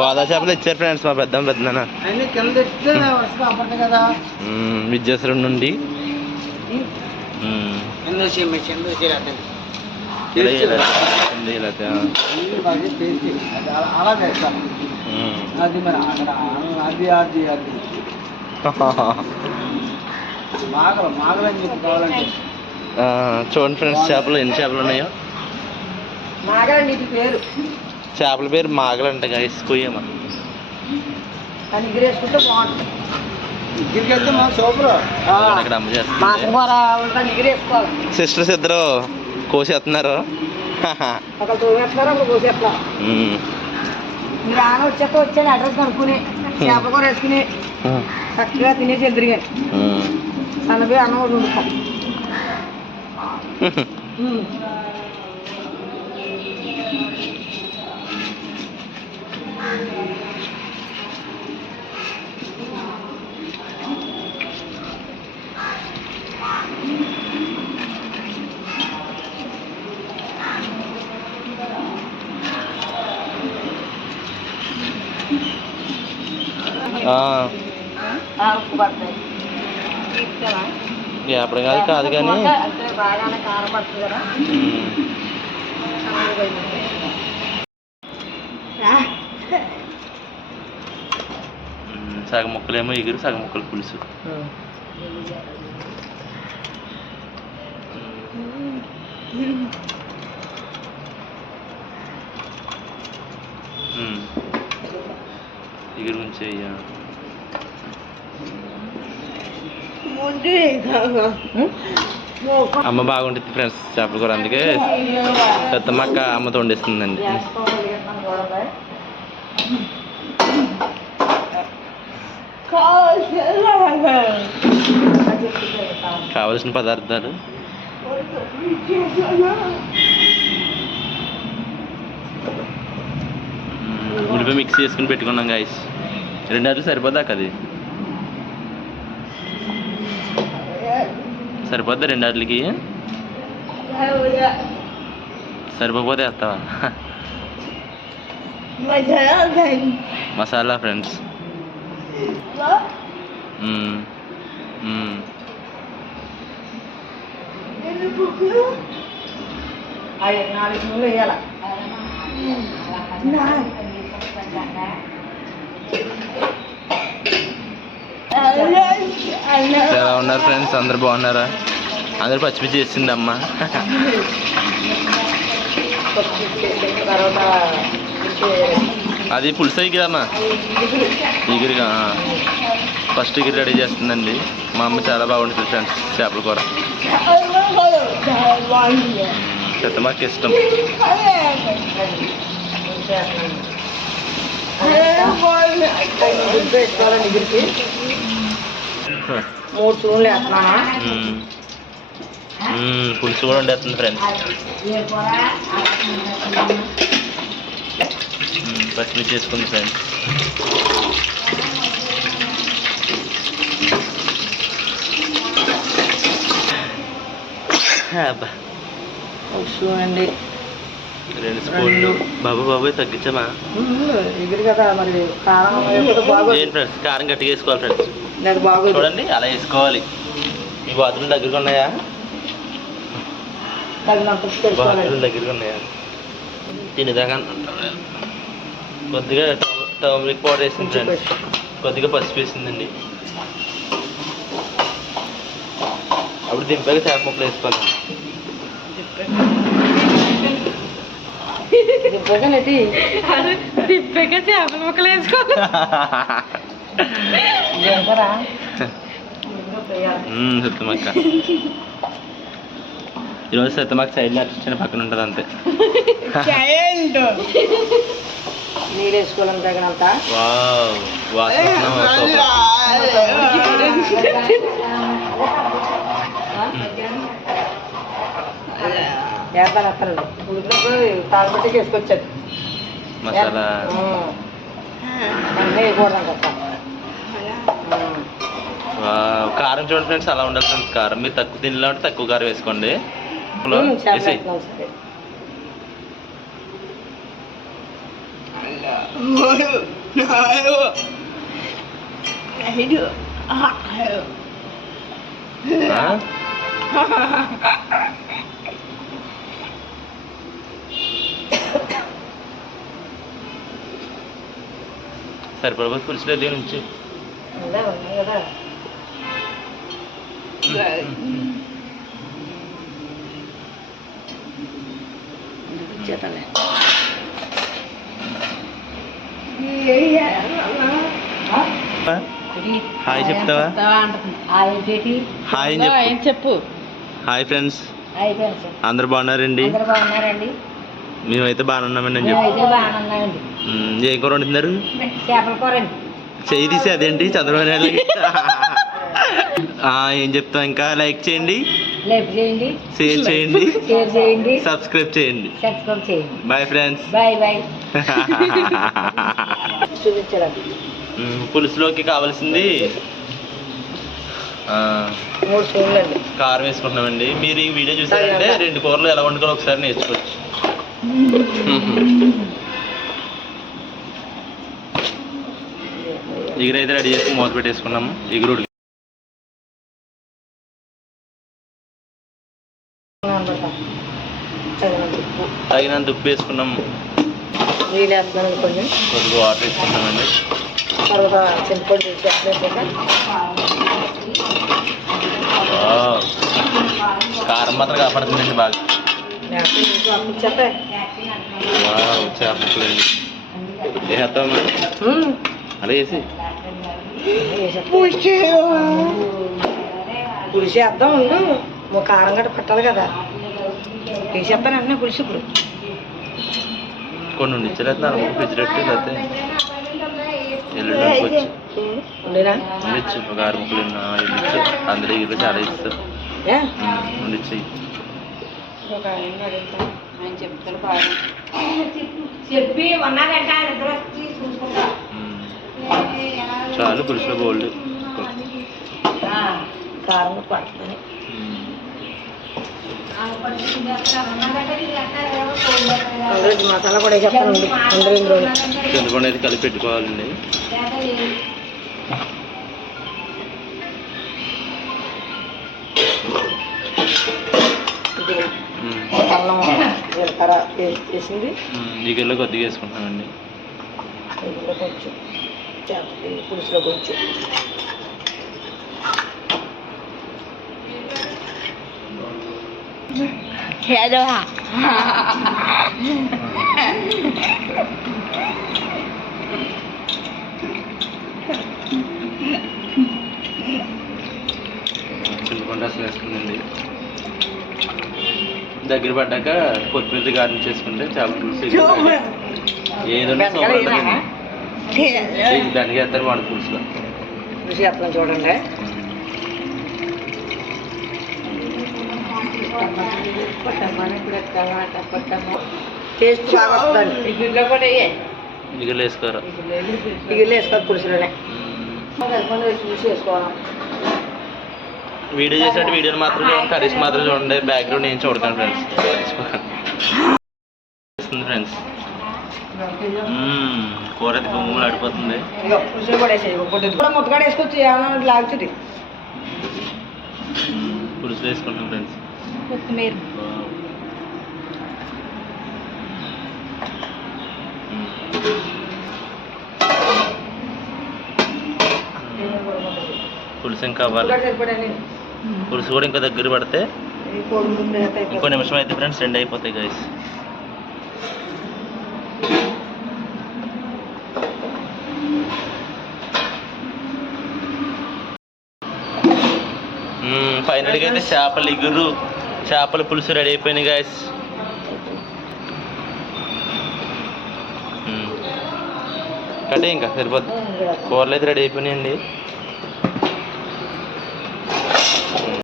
గోదా చేపలు ఇచ్చారు ఫ్రెండ్స్ మా పెద్ద విద్యాశ్వరం నుండి. చూడండి ఫ్రెండ్స్ చేపలు ఎన్ని చేపలు ఉన్నాయో. చేపల పేరు మాగలు అంట గైస్. కొయ్యమా ఇక్కడ అమ్మ చేస్తుంది. సిస్టర్స్ ఇద్దరు కోసేస్తున్నారు. వచ్చాక వచ్చాను అడ్రస్ కనుక్కుని చేపల కూర వేసుకుని చక్కగా తినేసి ఎదురుగా అనబోయి అన్నం వండుతాం. ఎప్పుడు కాదు కానీ సగం ముక్కలేమో ఎగురు, సగం ముక్కలు పులుసు. ఎగురు ఉంచేయ్యా. అమ్మ బాగుంటుంది ఫ్రెండ్స్ చేపల కూర. అందుకే పెద్దమ్మక్క అమ్మతో వండిస్తుందండి. కావలసిన పదార్థాలు ఉల్లిపాయ మిక్స్ చేసుకుని పెట్టుకున్నాం గాయస్. 2 అట్లు సరిపోదా? అది సరిపోద్దా 2 అట్లకి? సరిపోతే వేస్తావా? మసాలా ఫ్రెండ్స్. ఎలా ఉన్నారు ఫ్రెండ్స్? అందరు బాగున్నారా? అందరు పచ్చిమిర్చి చేసింది అమ్మ. అది పులుసు ఎగిరమ్మా, ఎగిరిగా ఫస్ట్ ఎగిరి రెడీ చేస్తుందండి మా అమ్మ. చాలా బాగుంటుంది ఫ్రెండ్స్ చేపల కూర. పెద్దమ్మకి ఇష్టం. పులుసు కూడా ఉండేస్తుంది ఫ్రెండ్స్. పచ్చిమిర్చి చేసుకుంది ఫ్రెండ్స్. అండి 2 స్పూన్లు. బాబాయ్ తగ్గించమా? ఎగురు కదా మరి. కారం ఏంటి ఫ్రెండ్స్? కారం గట్టిగా వేసుకోవాలి ఫ్రెండ్స్. చూడండి అలా వేసుకోవాలి. మీ బాత్రూమ్ దగ్గరగా ఉన్నాయా? బాత్రూమ్ దగ్గరగా ఉన్నాయా? తినేదాకా కొద్దిగా టర్మరిక్ పౌడర్ వేసింది ఫ్రెండ్స్. కొద్దిగా పసుపు వేసిందండి. అప్పుడు దింపాక చేప ముక్కలు వేసుకోవాలి. దింపాక చేపల ముక్కలు వేసుకోవాలి. సత్తమక్క ఈరోజు సత్తమక్క సైడ్ నచ్చిన పక్కన ఉంటుంది అంతే. నీళ్ళు వేసుకోవాలని తగినంత. వేస్తాను అక్కర్లేదు. ఉడికినప్పుడు తాగబట్టి వేసుకొచ్చాడు మసాలా. వేయకూడదంట. కారం చూడండి ఫ్రెండ్స్ అలా ఉండాలి ఫ్రెండ్స్. కారం మీరు తక్కువ తినలో అంటే తక్కువ కారం వేసుకోండి. వేసేయ్. ఆ? సరిపడబోతు పులుసులో దీని నుంచి హాయ్ చెప్తావా? హాయ్ అని చెప్పు. హాయ్ ఫ్రెండ్స్, అందరు బాగున్నారండి? మేమైతే బాగానే ఉన్నామండి అని చెప్పి. ఏం కూర వండుతున్నారు? చెయ్యి తీసి అదేంటి చంద్రబాబు నాయుడు ఏం చెప్తాం, ఇంకా లైక్ చేయండి, షేర్ చేయండి, సబ్స్క్రైబ్ చేయండి. Bye friends. పులుసులోకి కావాల్సింది కారం వేసుకుంటున్నామండి. మీరు ఈ వీడియో చూసారంటే 2 కూరలు ఎలా వండుకోవాలో ఒకసారి నేర్చుకోవచ్చు. ఎగురు అయితే రెడీ చేసి మూత పెట్టేసుకున్నాము. ఎగురు తగినంత ఉప్పు వేసుకున్నాము. కొద్దిగా వాటర్ వేసుకున్నామండి. కారం మాత్రం కాపాడుతుందండి బాగా. చేపలండి వేస్తామా? అలా వేసి పులిసేద్దాం ఉండు. కారం గట్ట పట్టాలి కదా. వేసేస్తాను అన్నీ పులుసు. ఇప్పుడు కొన్ని ఉండిచ్చారు ఫ్రిడ్జ్ పెట్టి లేకపోతే ఎల్లుండి ఉండిచ్చు. ఒక 6 ముక్కలు ఉండిచ్చు. అందులో ఇల్లు చాలా ఇస్తారు. ఉండిచ్చి చాలు పులుసులో బోల్డ్ కారం పడుతుంది. మసాలా కూడా చెప్తాను. చింతపండు అయితే కలిపి పెట్టుకోవాలండి. అల్లం జీలకర్ర వేసింది. ఈగల్లో కొద్దిగా వేసుకుంటామండి. కొంచెం పులుసులో కొంచెం చింతపండు అసలు వేసుకుందండి. దగ్గర పడ్డాక కొత్తిమీర గార్నిష్ చేసుకుంటే చేపల పులుసు ఏదైనా దానికి వేస్తారు వాడు పులుసులో. చూడండి. టేస్ట్ బాగా వస్తుందండి. ఇగులు వేసుకోరా? ఇగులు వేసుకోవాలి పులుసులోనే. వేసుకోవాలి. వీడియో చేసినట్టు వీడియోని మాత్రం చూడండి, కర్రీస్ మాత్రం చూడండి. బ్యాక్గ్రౌండ్ ఏం చూడతాను ఫ్రెండ్స్. ఫ్రెండ్స్ కూర అయితే గుమ్మలు ఆడిపోతుంది. ముట్టగాడ వేసుకోవచ్చు. ఏమన్నా లాగుతుంది. పులుసు వేసుకుంటాం ఫ్రెండ్స్. కొత్తిమీర పులుసు ఇంకా అవ్వాలి. పులుసు కూడా ఇంకా దగ్గర పడితే ఇంకో నిమిషం అయితే ఫ్రెండ్స్ 2 అయిపోతాయి గైస్. ఫైనల్గా అయితే చేపల ఇగురు, చేపల పులుసు రెడీ అయిపోయినాయి గైస్. కట్టే ఇంకా సరిపోద్ది. కూరలు అయితే రెడీ అయిపోయినాయండి.